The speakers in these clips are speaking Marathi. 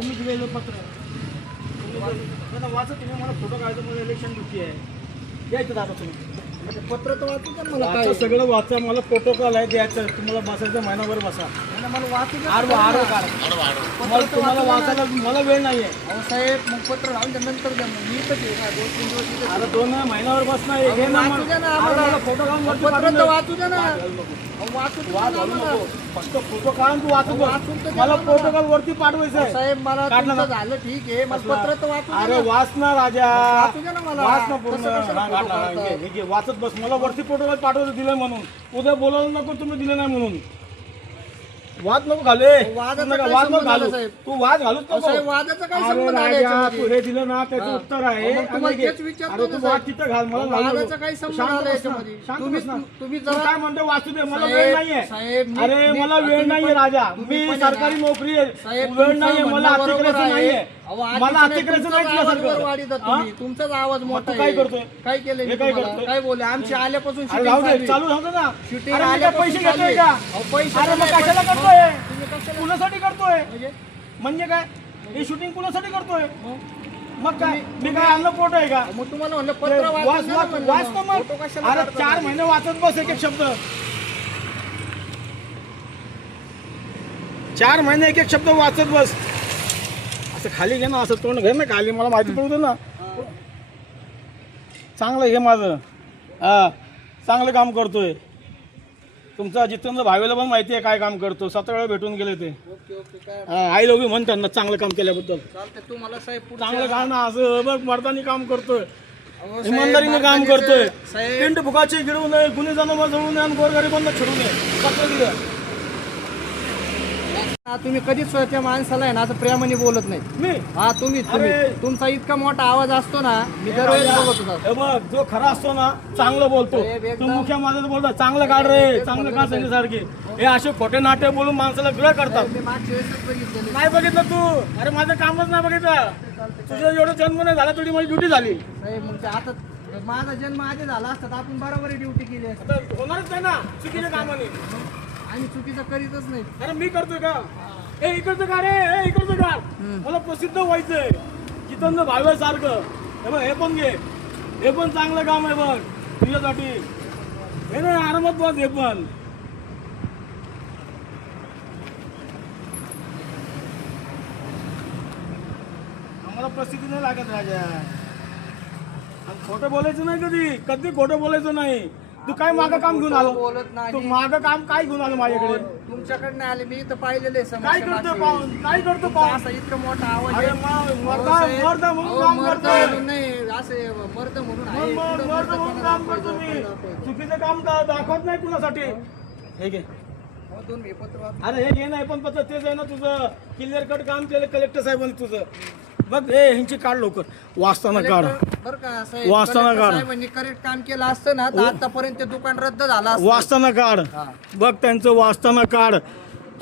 तुम्ही दिलेलं पत्र वाचा तुम्ही मला फोटो काढायचं मला इलेक्शन ड्युटी आहे द्यायचं दादा तुम्ही पत्र तर वाचू द्या मला वाचा सगळं वाचा मला प्रोटोकॉल आहे द्यायचं तुम्हाला बसायचं महिनाभर बसा मला वाचू द्या आरो आरो काढ तुम्हाला वाचायला मला वेळ नाही आहे अहो साहेब मग पत्र राहून द्या नंतर द्या मग मी इथंच येऊ का 2-3 दिवस इथं आता 2 महिन्यावर बसणार हे ना वाचू द्या ना आम्हाला फोटो काढून वरती पत्र पाठवून तर दे. वाचू द्या ना वाचू द्या वाद ना घालू आम्हाला. नको. फक्त फोटो काढून तू वाचू दे. वाचून तर द्या मला ना प्रोटोकॉल वरती पाठवायचं आहे साहेब मला काढलं तुमचं ना. झालं ठीक आहे मला पत्र तर वाचू द्या अरे ना. वाच ना राजा वाचू द्या ना मला. वाच ना पूर्ण कसं कशाला हा, फोटो काढला, काढतात? हे घे, वाचत बस मला वरती प्रोटोकॉल पाठवलं दिलं म्हणून उद्या बोलावलं नको तुम्ही दिलं नाही म्हणून वाद नको घाले वादाचा तू नका काय वाद नको संबंध आला, घालू साहेब? तू वाद घालूच अहो, नको साहेब वादाचा काय अरे संबंध आला राजा याच्यामध्ये? तू हे दिलं ना त्याचं हा. उत्तर आहे मग तुम्हाला आणि घे. तेच विचारतो अरे ना, तू साहेब. वाद तिथं घाल मला घालू वादाचा नको. काही संबंध शांत आला बस ना. याच्यामध्ये? शांत तुम्ही- बस ना. तुम्ही तू जरा- काय म्हणतो वाचू दे मला साहेब, वेळ नाहीये साहेब, अरे मला वेळ नाहीये राजा तुम्ही मी पण सरकारी आहे ना. नोकरी आहे साहेब, वेळ तुमचं नाहीये मला म्हणणं अति बरोबर करायचं आहे. नाहीये अहो, आज मला अति दिवसाने करायचं तुमचाच नाही आवाज वर तुझ्यासारखं वाढीत आहे हा? तुम्ही. तुमचाच आवाज मोठा तू काय आहे. करतोय? काय केलंय मी हे काय तुम्हाला? करतोय? काय बोलले आमची आल्यापासून अरे shooting राहू दे चालू आहे. चालू राहतो ना Shooting अरे मी काय आल्यापासून पैसे चालू घेतोय आहे. का अहो, पैसे अरे मग नाही, कशाला पण- करतोय तुम्ही कशाला- कुणासाठी करतोय म्हणजे? म्हणजे काय हे शूटिंग कुणासाठी करतोय मग? मग काय मी काय आणलं पोट आहे का मग तुम्हाला म्हणलं ते पत्र वाच वाचून द्या ना वाच म्हणलं वाच ना मग. मग फोटो कशाला अरे काढता 4 तुम्ही? महिने वाचत बस एक एक शब्द 4 महिने एक एक शब्द वाचत बस असं खाली घे ना असं तोंड घे ना खाली मला माहिती पडू दे ना चांगलं घे माझं हा चांगलं काम करतोय तुमचा जितेंद्र भावेला पण माहिती आहे काय काम करतो 7 वेळा भेटून गेले ते ओके ओके काय आय लव्ह यू म्हण त्यांना चांगलं काम केल्याबद्दल चालतंय तुम्हाला साहेब पुढच्या- चांगलं काम ना असं बघ मर्दानी काम करतोय अहो, साहेब, इमानदारीने काम मार्गाचे- करतोय साहेब पिंड फुकाचे गिळू नये गुन्हे जाणं जळू नये आणि गोरगरिबांना छडू नये पत्र दिलं हा, तुम्ही कधीच त्या माणसाला आहे ना असं प्रेमाने बोलत नाही मी हा तुम्ही अरे. तुमचा इतका मोठा आवाज असतो ना मी दरवेळेस बघत होता हे बघ जो खरा असतो ना चांगलं बोलतो साहेब, तू एकदम- मुख्य माझं बोलतो चांगलं काढ रे चांगलं काढ सारखे हे असे खोटे नाट्य बोलून माणसाला गिळ करतात मी मागच्या वेळेसच बघितलेले नाही बघितलं तू अरे माझं कामच नाही बघितलं तुझं एवढं जन्म नाही झाला तुझी माझी ड्युटी झाली साहेब मग ते आता माझा जन्म आधी झाला असता तर आपण बरोबर ड्युटी केली असती. आता होणारच नाही ना चुकीच्या कामाने आणि चुकीचं करीतच नाही अरे मी करतोय का ए इकडचं का रे ए इकडचं का मला प्रसिद्ध व्हायचंय जितेंद्र भावे सारखं हे बघ हे पण घे हे पण चांगलं काम आहे बघ तुझ्यासाठी हे नाही आरामात बघ हे पण आम्हाला प्रसिद्धी नाही लागत राजा आणि खोटं बोलायचं नाही कधी कधी खोटं बोलायचं नाही तू काय मागं काम घेऊन आलो बोलत नाही. तू मागं काम काय घेऊन आलो माझ्याकडे तुमच्याकडनं आले मी इथं पाहिलेले काय करतो पाहून काय करतो पाहून असा इतका मोठा आवाज अरे आहे. मर्दा साहेब, मर्दा म्हणून अहो, काम मर्द करतोय म्हणून नाही असे मर्द म्हणून आहे. पुढं मर्द म्हणून मर्दपणा काम दाखवायचं, करतो मी दाखवायचं. चुकीचं काम दाखवत नाही कुणासाठी हे घे अहो, दोन हे पत्र वाच. अरे हे घे नाही पण पत्र तेच आहे ना तुझं क्लिअर कट काम केलं कलेक्टर साहेबांनी तुझं बघ हे ह्यांची काढ लवकर वाचताना काढ बरं का साहेब, वाचताना कलेक्टर काढ. साहेबांनी करेक्ट काम केलं असतं ना तर आतापर्यंत ते दुकान रद्द झालं असतं. वाचताना काढ हा. बघ त्यांचं वाचताना काढ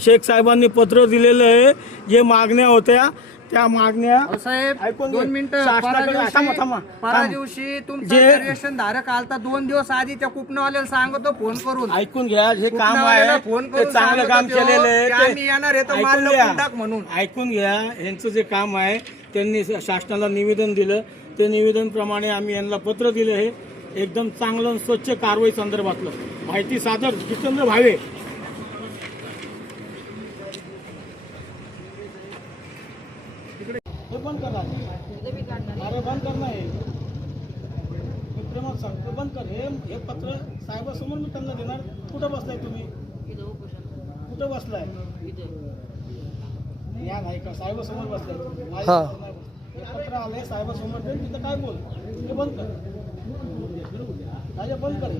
शेख साहेबांनी पत्र दिलेलं आहे जे मागण्या होत्या त्या मागण्या अहो, साहेब ऐकून घे. 2 मिनिटं शासनाकडे थांबा, थांबा. परा दिवशी तुमचा जे- रेशन धारक आलता 2 दिवस आधी त्या कुपनवाल्याला सांगतो फोन करून ऐकून घ्या जे काम कुपनवाल्याला आहे फोन ते करून चांगलं सांगत काम होते, केलेलं आहे की ते- आम्ही येणार आहे तर ऐकून माल घ्या. लपून टाक म्हणून. ऐकून घ्या यांचं जे काम आहे त्यांनी शासनाला निवेदन दिलं ते निवेदन प्रमाणे आम्ही यांना पत्र दिलं हे एकदम चांगलं आणि स्वच्छ कारवाई संदर्भातलं माहिती सादर जितेंद्र भावे हे बंद करा अरे बंद कर नाही मी प्रेमात सांगतो बंद कर हे पत्र साहेबासमोर मी त्यांना देणार कुठं बसलाय तुम्ही कुठं बसलाय या नाही का साहेबासमोर बसलाय तुम्ही. माझ्या समोर नाही बसलाय. हे पत्र आलंय साहेबासमोर दे तिथं काय बोल हे बंद कर राजा बंद कर हे.